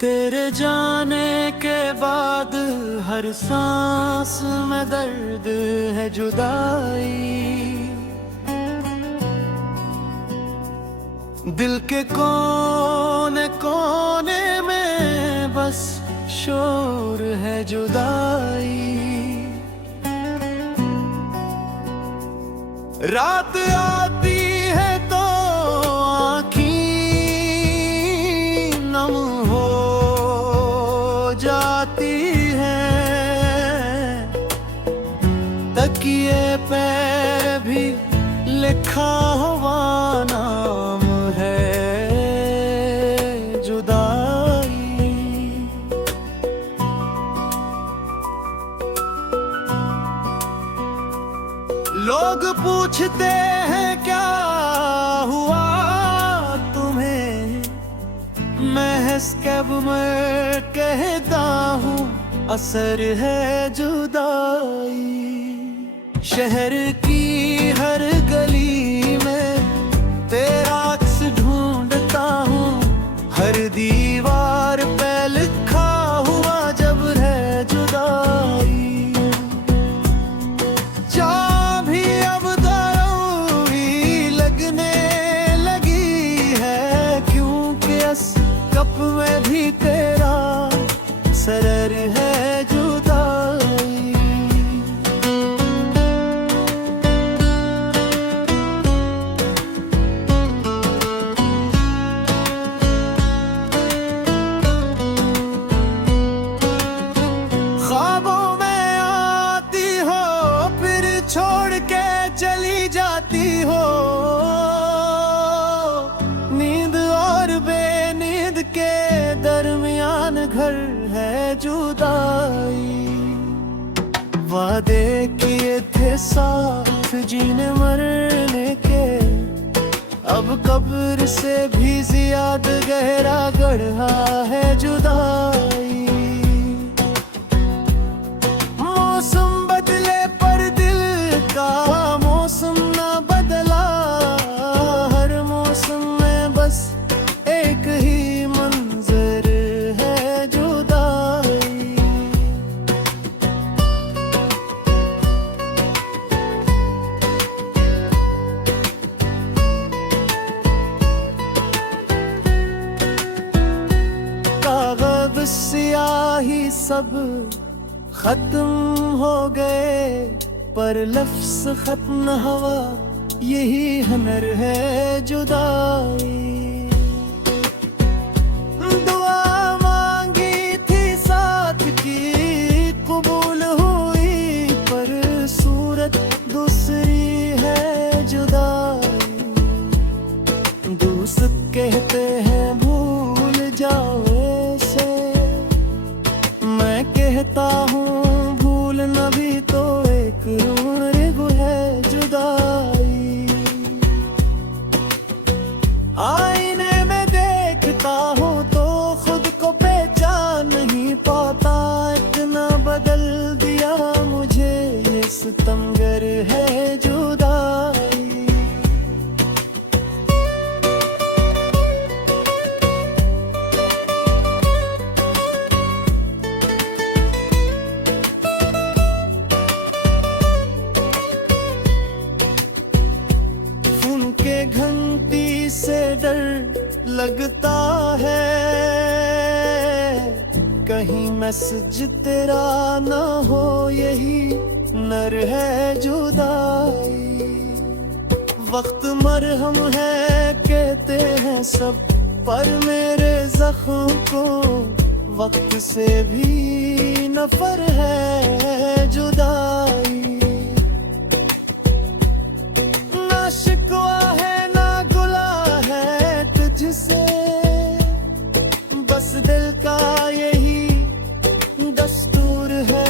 तेरे जाने के बाद हर सांस में दर्द है जुदाई। दिल के कोने कोने में बस शोर है जुदाई। रात आती है तो आँखें नम हो जाती है, तकिए पे भी लिखा हुआ नाम है जुदाई। लोग पूछते हैं क्या हुआ तुम्हें, महज कब मैं कहता हूँ असर है जुदाई। शहर की हर गली में तेरा अक्स ढूंढता हूँ, हर दीवार पे लिखा हुआ जब है जुदाई। जहाँ भी अब दरोई लगने लगी है, क्योंकि इस कप में भी तेरा सरर है जुदाई। ख्वाबों में आती हो फिर छोड़ के चली जाती हो, नींद और बेनींद के दरमियान घर है जुदाई। वादे किए थे साथ जीने मरने के, अब कब्र से भी ज्यादा गहरा गढ़ा है जुदाई। मौसम बदले पर दिल का मौसम ना बदला, हर मौसम में बस एक ही मंजर है जुदाई। कागज स्याही सब खत्म हो गए, पर लफ्ज़ खत्म हवा यही हुनर है जुदाई। दुआ मांगी थी साथ की कबूल हुई, पर सूरत दूसरी है जुदाई। दोस्त कहते हैं भूल जाओ ऐसे, मैं कहता हूँ भूलना भी तो एक ऋण है जुदाई। आईने में देखता हूँ तो खुद को पहचान नहीं पाता, इतना बदल दिया मुझे ये सितमगर है जुदाई। के घंटी से डर लगता है, कहीं मैसेज तेरा ना हो यही नर है जुदाई। वक्त मरहम है कहते हैं सब, पर मेरे जख्म को वक्त से भी नफर है जुदाई। ना शिकवा है ना गुला है तुझसे, बस दिल का यही दस्तूर है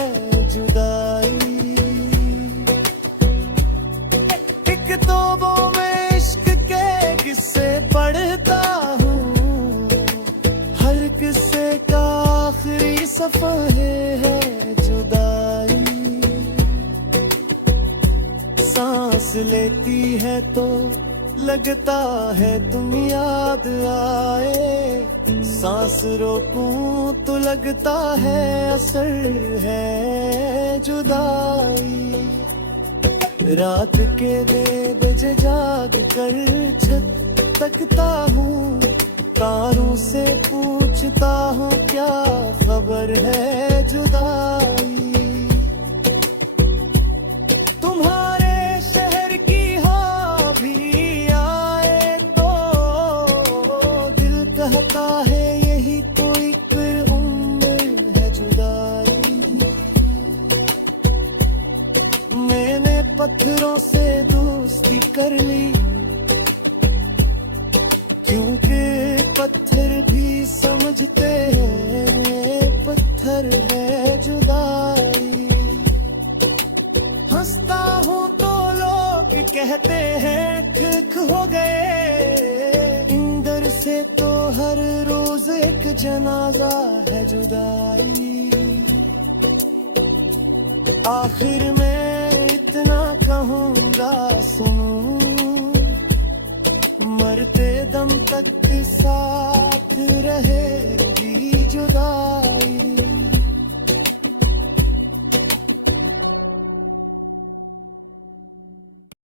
जुदाई। एक तौबों में इश्क के किस्से पढ़ता हूँ, हर किस्से का आखिरी सफर है जुदाई। सांस लेती है तो लगता है तुम याद आए, सांस रोकूं तो लगता है असर है जुदाई। रात के 2 बजे जाग कर छत तकता हूँ, तारों से पूछता हूँ क्या खबर है जुदाई। तुम्हारे शहर की हवा भी आए तो दिल कहता है यही तो एक उम्र है जुदाई। मैंने पत्थरों से दोस्ती कर ली, क्योंकि पत्थर भी समझते हैं पत्थर है जुदाई। हंसता हूँ तो लोग कहते हैं ठीक हो गए, इंदर से तो हर रोज एक जनाजा है जुदाई। आखिर में इतना कहूँगा सुनो, मरते दम तक साथ रहे